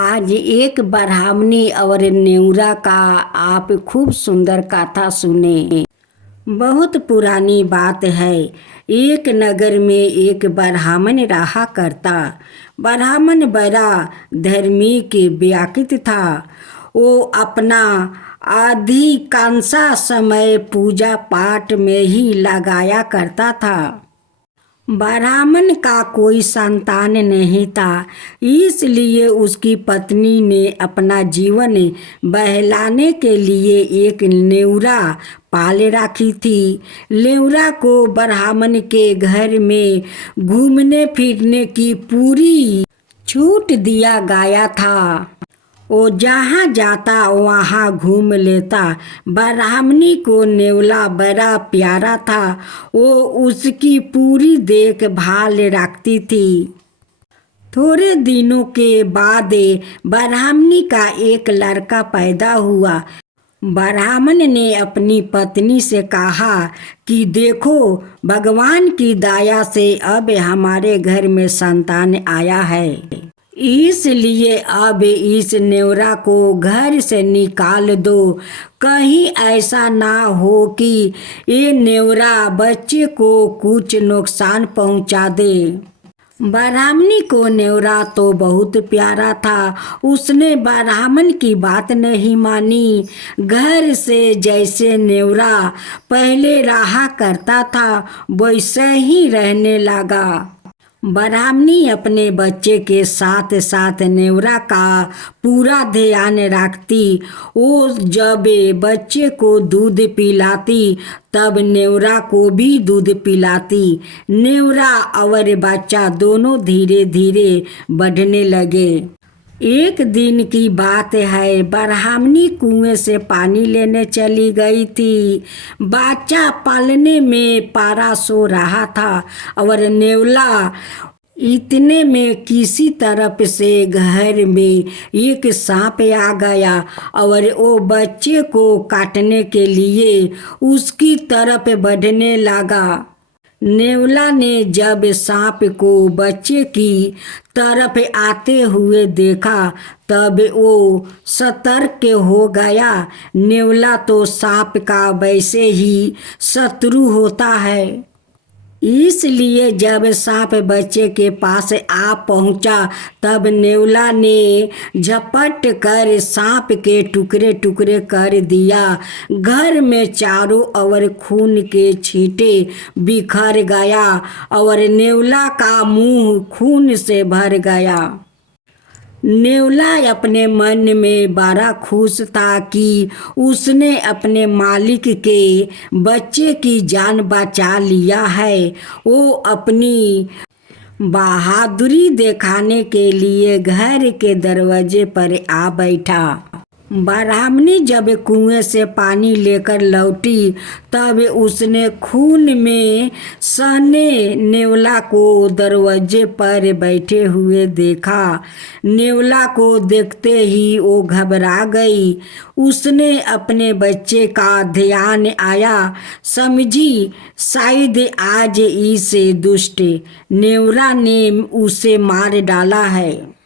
आज एक ब्राह्मणी और नेउरा का आप खूब सुंदर कथा सुने। बहुत पुरानी बात है। एक नगर में एक ब्राह्मण रहा करता। ब्राह्मण बड़ा धर्मी के व्याकृत था। वो अपना अधिकांश समय पूजा पाठ में ही लगाया करता था। ब्राह्मण का कोई संतान नहीं था, इसलिए उसकी पत्नी ने अपना जीवन बहलाने के लिए एक नेउरा पाल रखी थी। नेउरा को ब्राह्मण के घर में घूमने फिरने की पूरी छूट दिया गया था। वो जहाँ जाता वहाँ घूम लेता। ब्राह्मणी को नेवला बड़ा प्यारा था। वो उसकी पूरी देखभाल रखती थी। थोड़े दिनों के बाद ब्राह्मणी का एक लड़का पैदा हुआ। ब्राह्मण ने अपनी पत्नी से कहा कि देखो, भगवान की दया से अब हमारे घर में संतान आया है, इसलिए अब इस नेवरा को घर से निकाल दो। कहीं ऐसा ना हो कि ये नेवरा बच्चे को कुछ नुकसान पहुंचा दे। ब्राह्मणी को नेवरा तो बहुत प्यारा था। उसने ब्राह्मण की बात नहीं मानी। घर से जैसे नेवरा पहले रहा करता था वैसे ही रहने लगा। ब्राह्मणी अपने बच्चे के साथ साथ नेवरा का पूरा ध्यान रखती। वो जब बच्चे को दूध पिलाती तब नेवरा को भी दूध पिलाती। नेवरा और बच्चा दोनों धीरे धीरे बढ़ने लगे। एक दिन की बात है, ब्राह्मणी कुएं से पानी लेने चली गई थी। बच्चा पालने में पारा सो रहा था और नेवला इतने में किसी तरफ से घर में एक सांप आ गया और वो बच्चे को काटने के लिए उसकी तरफ बढ़ने लगा। नेवला ने जब सांप को बच्चे की तरफ आते हुए देखा तब वो सतर्क हो गया। नेवला तो सांप का वैसे ही शत्रु होता है, इसलिए जब सांप बच्चे के पास आ पहुंचा तब नेवला ने झपट कर सांप के टुकड़े टुकड़े कर दिया। घर में चारों ओर खून के छींटे बिखर गया और नेवला का मुंह खून से भर गया। नेवला अपने मन में बड़ा खुश था कि उसने अपने मालिक के बच्चे की जान बचा लिया है। वो अपनी बहादुरी दिखाने के लिए घर के दरवाजे पर आ बैठा। ब्राह्मणी जब कुएं से पानी लेकर लौटी तब उसने खून में सने नेवला को दरवाजे पर बैठे हुए देखा। नेवला को देखते ही वो घबरा गई। उसने अपने बच्चे का ध्यान आया, समझी शायद आज इस दुष्ट नेवरा ने उसे मार डाला है,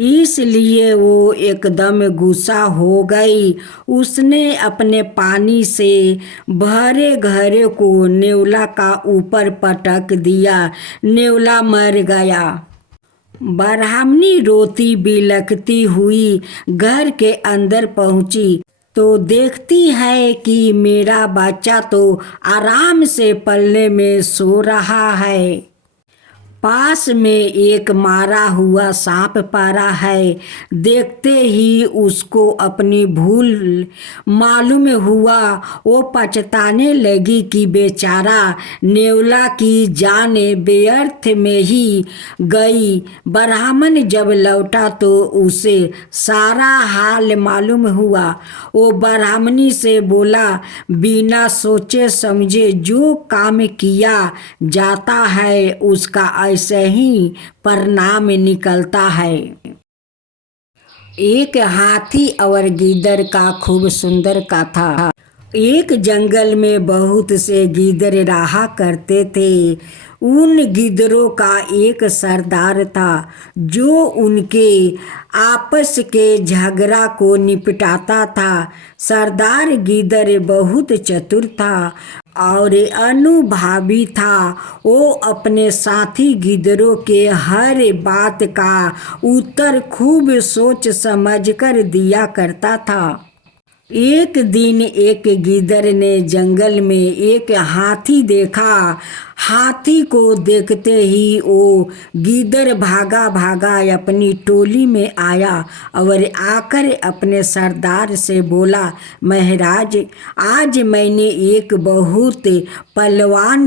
इसलिए वो एकदम गुस्सा हो गई। उसने अपने पानी से भरे घड़े को नेवला का ऊपर पटक दिया। नेवला मर गया। ब्राह्मणी रोती बिलखती हुई घर के अंदर पहुंची तो देखती है कि मेरा बच्चा तो आराम से पलने में सो रहा है। पास में एक मारा हुआ सांप पड़ा है। देखते ही उसको अपनी भूल मालूम हुआ। वो पछताने लगी कि बेचारा नेवला की जान व्यर्थ में ही गई। ब्राह्मण जब लौटा तो उसे सारा हाल मालूम हुआ। वो ब्राह्मणी से बोला, बिना सोचे समझे जो काम किया जाता है उसका ऐसे ही परिणाम निकलता है। एक हाथी और गीदड़ का खूब सुंदर कथा। एक जंगल में बहुत से गीदड़ रहा करते थे। उन गीदड़ों का एक सरदार था जो उनके आपस के झगड़ा को निपटाता था। सरदार गीदड़ बहुत चतुर था और अनुभवी था। वो अपने साथी गीदड़ों के हर बात का उत्तर खूब सोच समझकर दिया करता था। एक दिन एक गीदड़ ने जंगल में एक हाथी देखा। हाथी को देखते ही वो गीदड़ भागा भागा अपनी टोली में आया और आकर अपने सरदार से बोला, महाराज, आज मैंने एक बहुत पलवान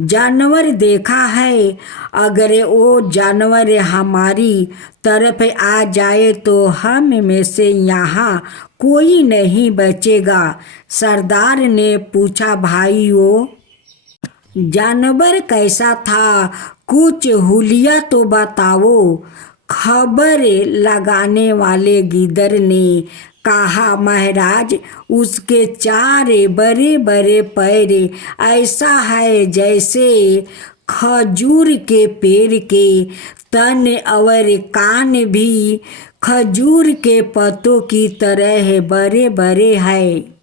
जानवर देखा है। अगर वो जानवर हमारी तरफ आ जाए तो हम में से यहाँ कोई नहीं बचेगा। सरदार ने पूछा, भाइयों, जानवर कैसा था? कुछ हुलिया तो बताओ। खबर लगाने वाले गीदड़ ने कहा, महाराज, उसके चार बड़े बड़े पैर ऐसा है जैसे खजूर के पेड़ के तन और कान भी खजूर के पत्तों की तरह बड़े बड़े हैं।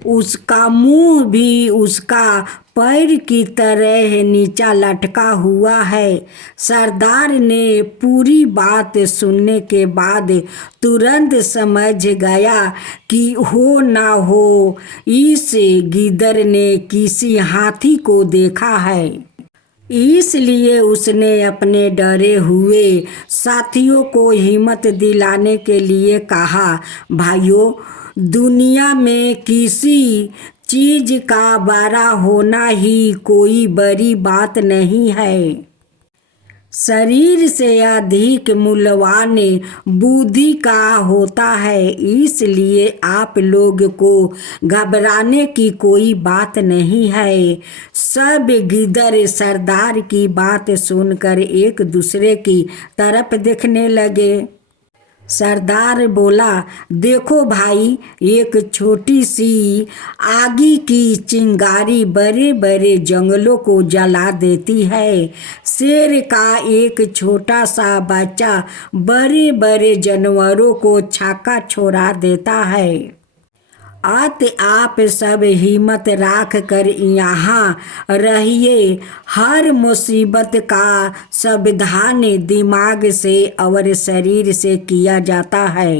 उसका मुंह भी उसका पैर की तरह नीचा लटका हुआ है। सरदार ने पूरी बात सुनने के बाद तुरंत समझ गया कि हो ना हो इस गीदड़ ने किसी हाथी को देखा है। इसलिए उसने अपने डरे हुए साथियों को हिम्मत दिलाने के लिए कहा, भाइयों, दुनिया में किसी चीज का बड़ा होना ही कोई बड़ी बात नहीं है। शरीर से अधिक मूल्यवान बुद्धि का होता है। इसलिए आप लोग को घबराने की कोई बात नहीं है। सब गिदड़ सरदार की बात सुनकर एक दूसरे की तरफ देखने लगे। सरदार बोला, देखो भाई, एक छोटी सी आगी की चिंगारी बड़े बड़े जंगलों को जला देती है। शेर का एक छोटा सा बच्चा बड़े बड़े जानवरों को छक्का छोड़ा देता है। आप सब हिम्मत राख कर यहाँ रहिए। हर मुसीबत का सावधान दिमाग से और शरीर से किया जाता है।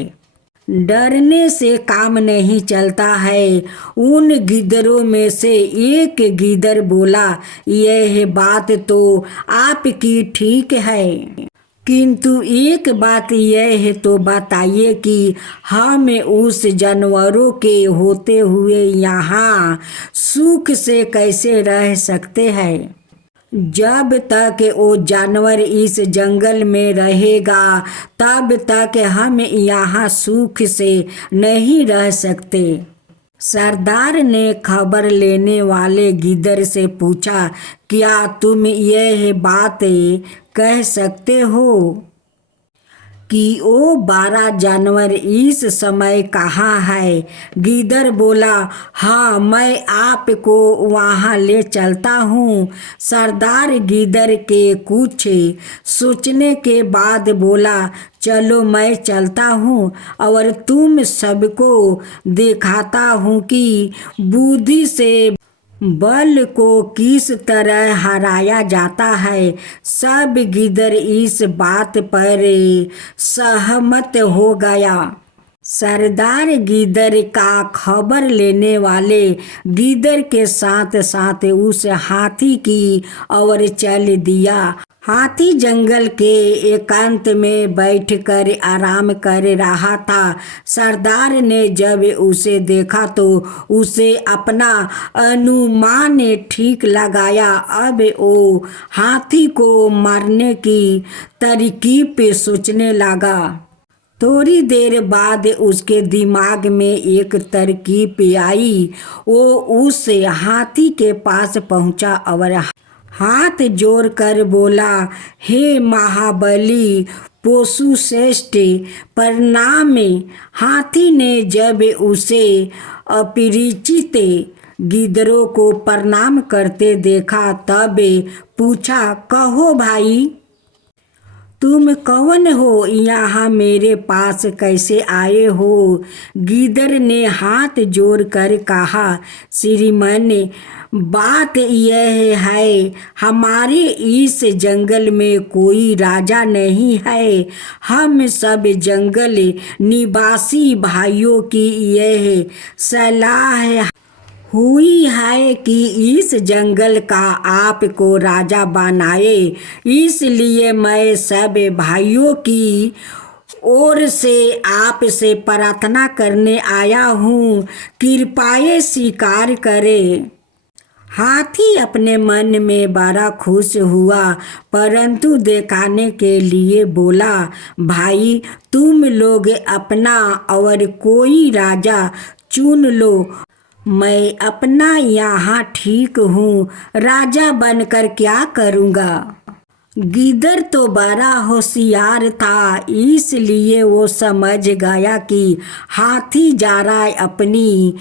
डरने से काम नहीं चलता है। उन गिदड़ों में से एक गिदड़ बोला, यह बात तो आपकी ठीक है, किंतु एक बात यह तो बताइए कि हम उस जानवरों के होते हुए यहाँ सुख से कैसे रह सकते हैं? जब तक वो जानवर इस जंगल में रहेगा तब तक हम यहाँ सुख से नहीं रह सकते। सरदार ने खबर लेने वाले गिदड़ से पूछा, क्या तुम यह बात कह सकते हो कि वो 12 जानवर इस समय कहाँ है? गिदड़ बोला, हाँ, मैं आपको वहाँ ले चलता हूँ। सरदार गिदड़ के कुछ सोचने के बाद बोला, चलो मैं चलता हूँ और तुम सबको दिखाता हूँ कि बुद्धि से बल को किस तरह हराया जाता है। सब गिदड़ इस बात पर सहमत हो गया। सरदार गिदड़ का खबर लेने वाले गिदड़ के साथ साथ उस हाथी की ओर चल दिया। हाथी जंगल के एकांत में बैठकर आराम कर रहा था। सरदार ने जब उसे देखा तो उसे अपना अनुमान ठीक लगाया। अब वो हाथी को मारने की तरकीब सोचने लगा। थोड़ी देर बाद उसके दिमाग में एक तरकीब आई। वो उस हाथी के पास पहुंचा और हाथ जोड़कर बोला, हे महाबली पोसु श्रेष्ठ परिणाम। हाथी ने जब उसे अपरिचित गिद्धरों को प्रणाम करते देखा तब पूछा, कहो भाई, तुम कौन हो? यहाँ मेरे पास कैसे आए हो? गिद्ध ने हाथ जोड़कर कहा, श्रीमान, बात यह है, हमारे इस जंगल में कोई राजा नहीं है। हम सब जंगल निवासी भाइयों की यह सलाह हुई है कि इस जंगल का आपको राजा बनाए। इसलिए मैं सब भाइयों की ओर से आपसे प्रार्थना करने आया हूँ, कृपया स्वीकार करें। हाथी अपने मन में बड़ा खुश हुआ, परंतु दिखाने के लिए बोला, भाई, तुम लोग अपना और कोई राजा चुन लो, मैं अपना यहाँ ठीक हूँ, राजा बनकर क्या करूँगा। गिद्ध तो बड़ा होशियार था, इसलिए वो समझ गया कि हाथी जरा अपनी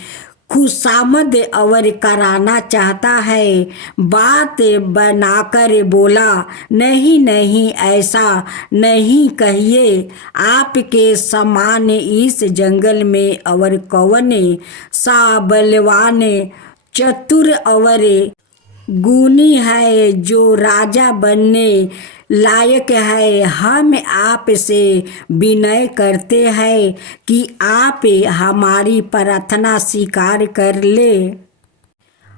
खुशामद और कराना चाहता है। बात बनाकर बोला, नहीं नहीं, ऐसा नहीं कहिए, आपके समान इस जंगल में और कौन सा बलवान, चतुर और गुणी है जो राजा बनने लायक है। हम आपसे विनय करते हैं कि आप हमारी प्रार्थना स्वीकार कर ले।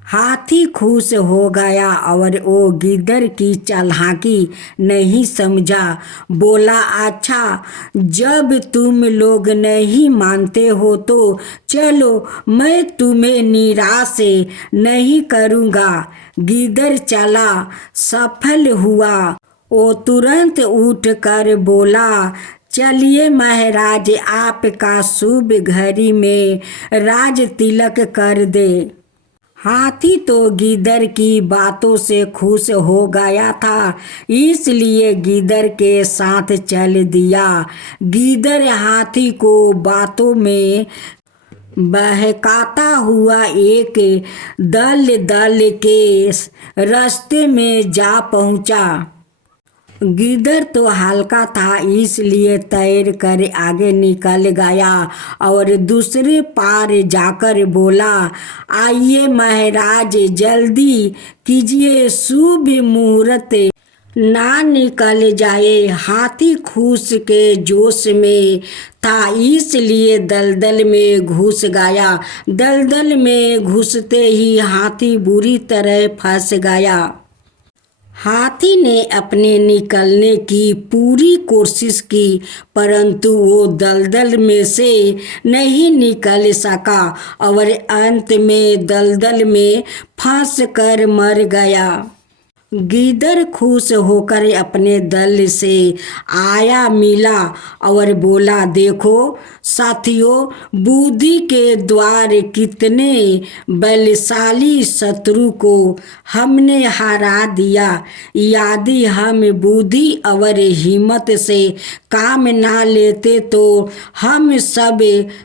हाथी खुश हो गया और वो गिद्ध की चालाकी नहीं समझा। बोला, अच्छा, जब तुम लोग नहीं मानते हो तो चलो, मैं तुम्हें निराश नहीं करूँगा। गिद्ध चला सफल हुआ। वो तुरंत उठकर बोला, चलिए महाराज, आपका शुभ घड़ी में राज तिलक कर दे। हाथी तो गिद्ध की बातों से खुश हो गया था, इसलिए गिद्ध के साथ चल दिया। गिद्ध हाथी को बातों में बहकाता हुआ एक दल के रास्ते में जा पहुंचा। गिद्ध तो हल्का था, इसलिए तैर कर आगे निकल गया और दूसरे पार जाकर बोला, आइए महाराज, जल्दी कीजिए, शुभ मुहूर्त ना निकल जाए। हाथी खुश के जोश में था, इसलिए दलदल में घुस गया। दलदल में घुसते ही हाथी बुरी तरह फंस गया। हाथी ने अपने निकलने की पूरी कोशिश की, परंतु वो दलदल में से नहीं निकल सका और अंत में दलदल में फंस कर मर गया। गिद्ध खुश होकर अपने दल से आया मिला और बोला, देखो साथियों, बुद्धि के द्वार कितने बलशाली शत्रु को हमने हरा दिया। यदि हम बुद्धि और हिम्मत से काम ना लेते तो हम सब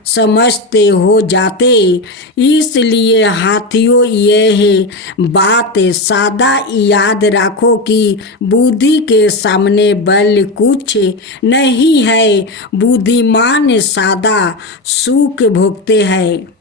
समझते हो जाते। इसलिए हाथियों, यह बात सदा याद रखो कि बुद्धि के सामने बल कुछ नहीं है। बुद्धिमान सदा सुख भोगते हैं।